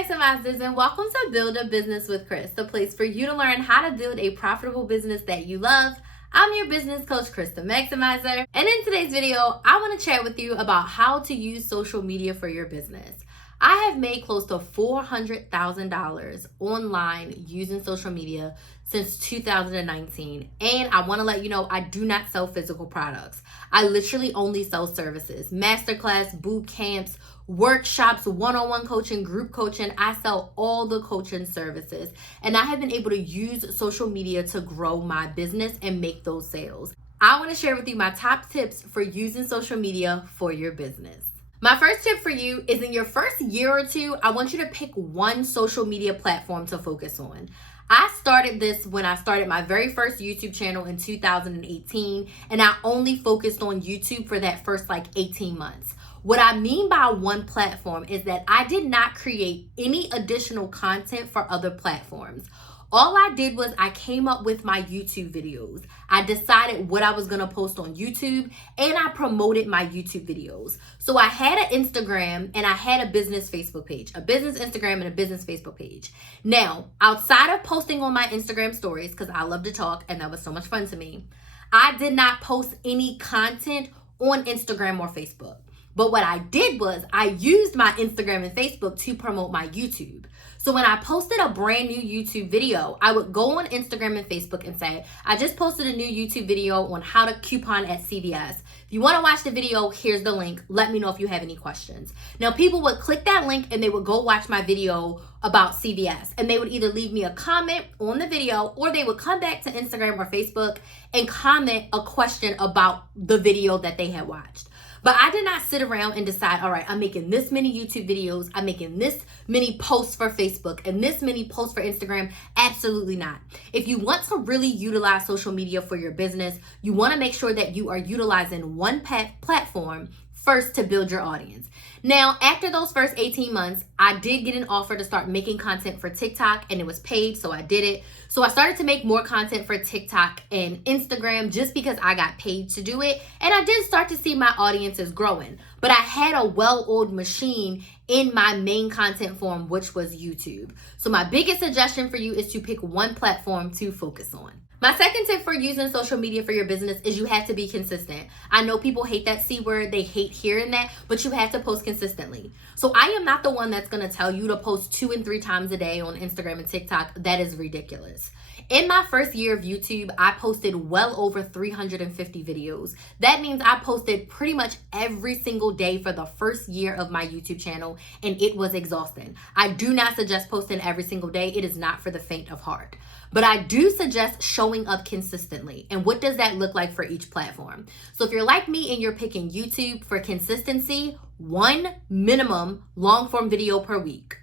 Maximizers, and welcome to Build a Business with Chris, the place for you to learn how to build a profitable business that you love. I'm your business coach, Chris the Maximizer, and in today's video, I want to chat with you about how to use social media for your business. I have made close to $400,000 online using social media since 2019, and I want to let you know I do not sell physical products. I literally only sell services, masterclass, boot camps, workshops, one-on-one coaching, group coaching. I sell all the coaching services, and I have been able to use social media to grow my business and make those sales. I want to share with you my top tips for using social media for your business. My first tip for you is in your first year or two, I want you to pick one social media platform to focus on. I started this when I started my very first YouTube channel in 2018, and I only focused on YouTube for that first 18 months. What I mean by one platform is that I did not create any additional content for other platforms. All I did was I came up with my YouTube videos. I decided what I was going to post on YouTube, and I promoted my YouTube videos. So I had an Instagram and I had a business Facebook page, a business Instagram and a business Facebook page. Now, outside of posting on my Instagram stories, because I love to talk and that was so much fun to me, I did not post any content on Instagram or Facebook. But what I did was I used my Instagram and Facebook to promote my YouTube. So when I posted a brand new YouTube video, I would go on Instagram and Facebook and say, I just posted a new YouTube video on how to coupon at CVS. If you want to watch the video, here's the link. Let me know if you have any questions. Now, people would click that link and they would go watch my video about CVS, and they would either leave me a comment on the video or they would come back to Instagram or Facebook and comment a question about the video that they had watched. But I did not sit around and decide, all right, I'm making this many YouTube videos, I'm making this many posts for Facebook and this many posts for Instagram. Absolutely not. If you want to really utilize social media for your business, you want to make sure that you are utilizing one platform first to build your audience. Now, after those first 18 months, I did get an offer to start making content for TikTok, and it was paid, so I did it. So I started to make more content for TikTok and Instagram just because I got paid to do it, and I did start to see my audiences growing. But I had a well-oiled machine in my main content form, which was YouTube. So my biggest suggestion for you is to pick one platform to focus on. My second tip for using social media for your business is you have to be consistent. I know people hate that C word, they hate hearing that, but you have to post consistently. So I am not the one that's gonna tell you to post 2 and 3 times a day on Instagram and TikTok. That is ridiculous. In my first year of YouTube, I posted well over 350 videos. That means I posted pretty much every single day for the first year of my YouTube channel, and it was exhausting. I do not suggest posting every single day. It is not for the faint of heart. But I do suggest showing up consistently. And what does that look like for each platform? So if you're like me and you're picking YouTube for consistency, one minimum long form video per week.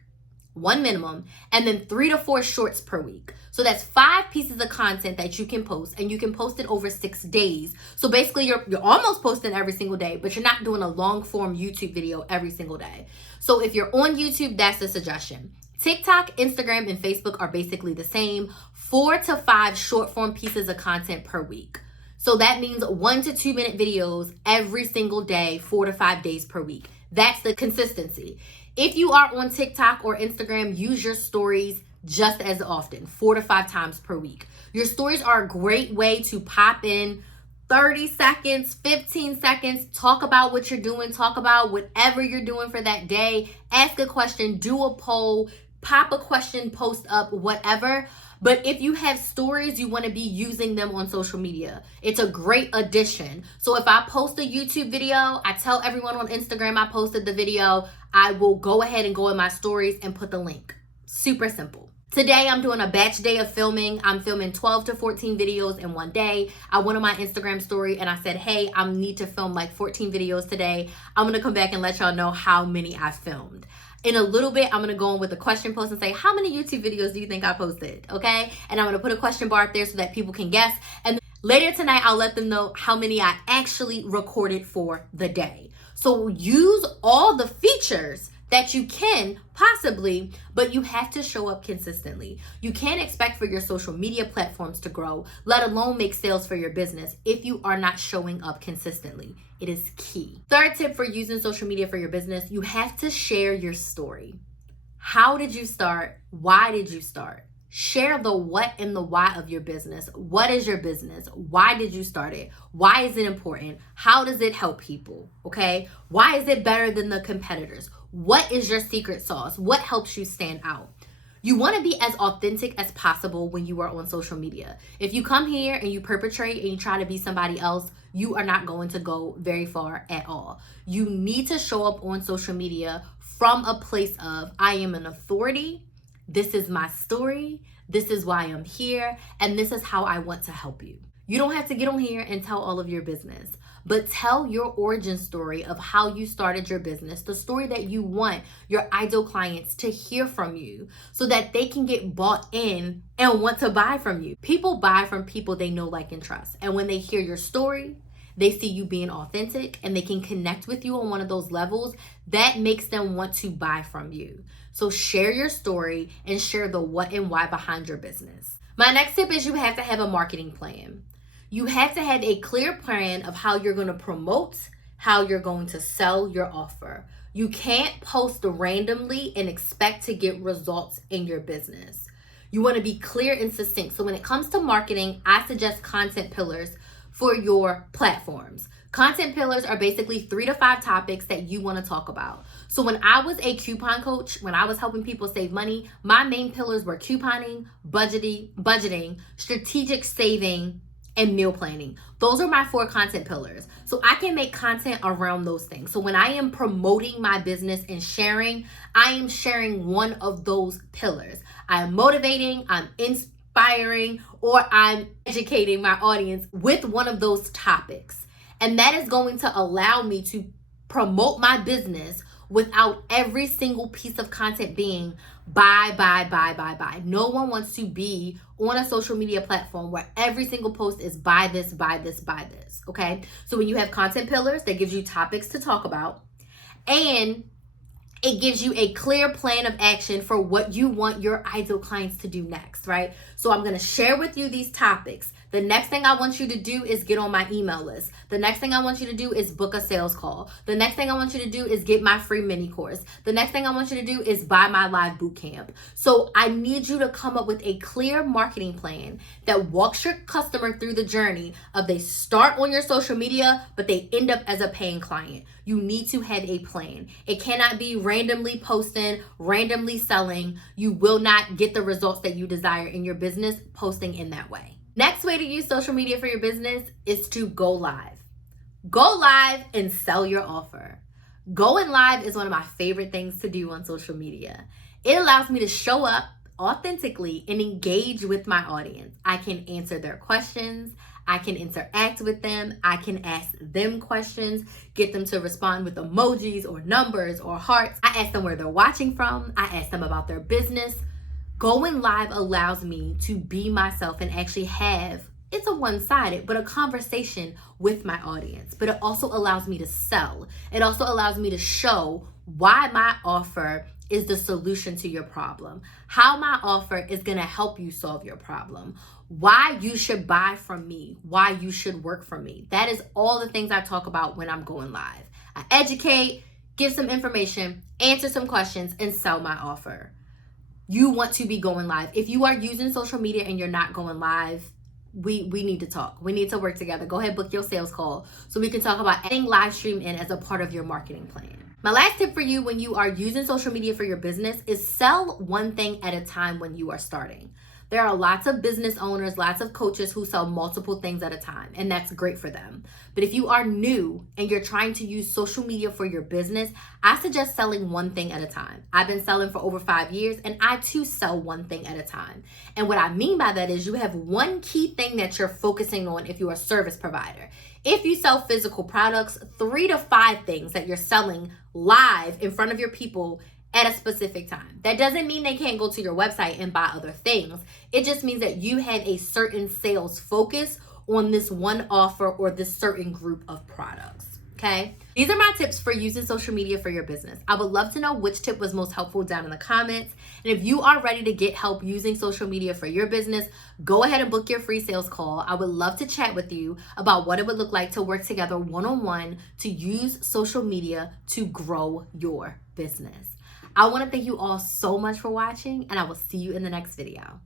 One minimum, and then 3 to 4 shorts per week. So that's 5 pieces of content that you can post, and you can post it over 6 days. So basically you're almost posting every single day, but you're not doing a long form YouTube video every single day. So if you're on YouTube, that's the suggestion. TikTok, Instagram, and Facebook are basically the same. 4 to 5 short form pieces of content per week. So that means 1 to 2 minute videos every single day, 4 to 5 days per week. That's the consistency. If you are on TikTok or Instagram, use your stories just as often, 4 to 5 times per week. Your stories are a great way to pop in 30 seconds, 15 seconds, talk about what you're doing, talk about whatever you're doing for that day, ask a question, do a poll, pop a question, post up, whatever. But if you have stories, you want to be using them on social media. It's a great addition. So if I post a YouTube video, I tell everyone on Instagram I posted the video, I will go ahead and go in my stories and put the link. Super simple. Today, I'm doing a batch day of filming. I'm filming 12 to 14 videos in one day. I went on my Instagram story and I said, hey, I need to film 14 videos today. I'm going to come back and let y'all know how many I filmed. In a little bit, I'm going to go on with a question post and say, how many YouTube videos do you think I posted? Okay. And I'm going to put a question bar up there so that people can guess. And later tonight, I'll let them know how many I actually recorded for the day. So use all the features that you can possibly, but you have to show up consistently. You can't expect for your social media platforms to grow, let alone make sales for your business, if you are not showing up consistently. It is key. Third tip for using social media for your business, you have to share your story. How did you start? Why did you start? Share the what and the why of your business. What is your business? Why did you start it? Why is it important? How does it help people? Okay? Why is it better than the competitors? What is your secret sauce? What helps you stand out? You want to be as authentic as possible when you are on social media. If you come here and you perpetrate and you try to be somebody else, you are not going to go very far at all. You need to show up on social media from a place of, I am an authority. This is my story. This is why I'm here. And this is how I want to help you. You don't have to get on here and tell all of your business, but tell your origin story of how you started your business, the story that you want your ideal clients to hear from you so that they can get bought in and want to buy from you. People buy from people they know, like, and trust. And when they hear your story, they see you being authentic and they can connect with you on one of those levels that makes them want to buy from you. So share your story and share the what and why behind your business. My next tip is you have to have a marketing plan. You have to have a clear plan of how you're going to promote, how you're going to sell your offer. You can't post randomly and expect to get results in your business. You want to be clear and succinct. So when it comes to marketing, I suggest content pillars for your platforms. Content pillars are basically 3 to 5 topics that you want to talk about. So when I was a coupon coach, when I was helping people save money, my main pillars were couponing, budgeting, strategic saving, and meal planning. Those are my 4 content pillars. So I can make content around those things. So when I am promoting my business and sharing, I am sharing one of those pillars. I am motivating, I'm inspiring, or I'm educating my audience with one of those topics. And that is going to allow me to promote my business without every single piece of content being buy. No one wants to be on a social media platform where every single post is buy this, okay? So when you have content pillars, that gives you topics to talk about, and it gives you a clear plan of action for what you want your ideal clients to do next, right? So I'm gonna share with you these topics. The next thing I want you to do is get on my email list. The next thing I want you to do is book a sales call. The next thing I want you to do is get my free mini course. The next thing I want you to do is buy my live boot camp. So I need you to come up with a clear marketing plan that walks your customer through the journey of they start on your social media, but they end up as a paying client. You need to have a plan. It cannot be randomly posting, randomly selling. You will not get the results that you desire in your business posting in that way. Next way to use social media for your business is to go live. Go live and sell your offer. Going live is one of my favorite things to do on social media. It allows me to show up authentically and engage with my audience. I can answer their questions. I can interact with them. I can ask them questions, get them to respond with emojis or numbers or hearts. I ask them where they're watching from. I ask them about their business. Going live allows me to be myself and actually have, it's a one-sided, but a conversation with my audience. But it also allows me to sell. It also allows me to show why my offer is the solution to your problem, how my offer is going to help you solve your problem, why you should buy from me, why you should work for me. That is all the things I talk about when I'm going live. I educate, give some information, answer some questions, and sell my offer. You want to be going live. If you are using social media and you're not going live, we need to talk. We need to work together. Go ahead, book your sales call so we can talk about adding live stream in as a part of your marketing plan. My last tip for you when you are using social media for your business is sell one thing at a time when you are starting. There are lots of business owners, lots of coaches who sell multiple things at a time, and that's great for them. But if you are new and you're trying to use social media for your business, I suggest selling one thing at a time. I've been selling for over 5 years, and I too sell one thing at a time. And what I mean by that is you have one key thing that you're focusing on if you're a service provider. If you sell physical products, 3 to 5 things that you're selling live in front of your people at a specific time. That doesn't mean they can't go to your website and buy other things. It just means that you have a certain sales focus on this one offer or this certain group of products, okay? These are my tips for using social media for your business. I would love to know which tip was most helpful down in the comments. And if you are ready to get help using social media for your business, go ahead and book your free sales call. I would love to chat with you about what it would look like to work together one-on-one to use social media to grow your business. I want to thank you all so much for watching, and I will see you in the next video.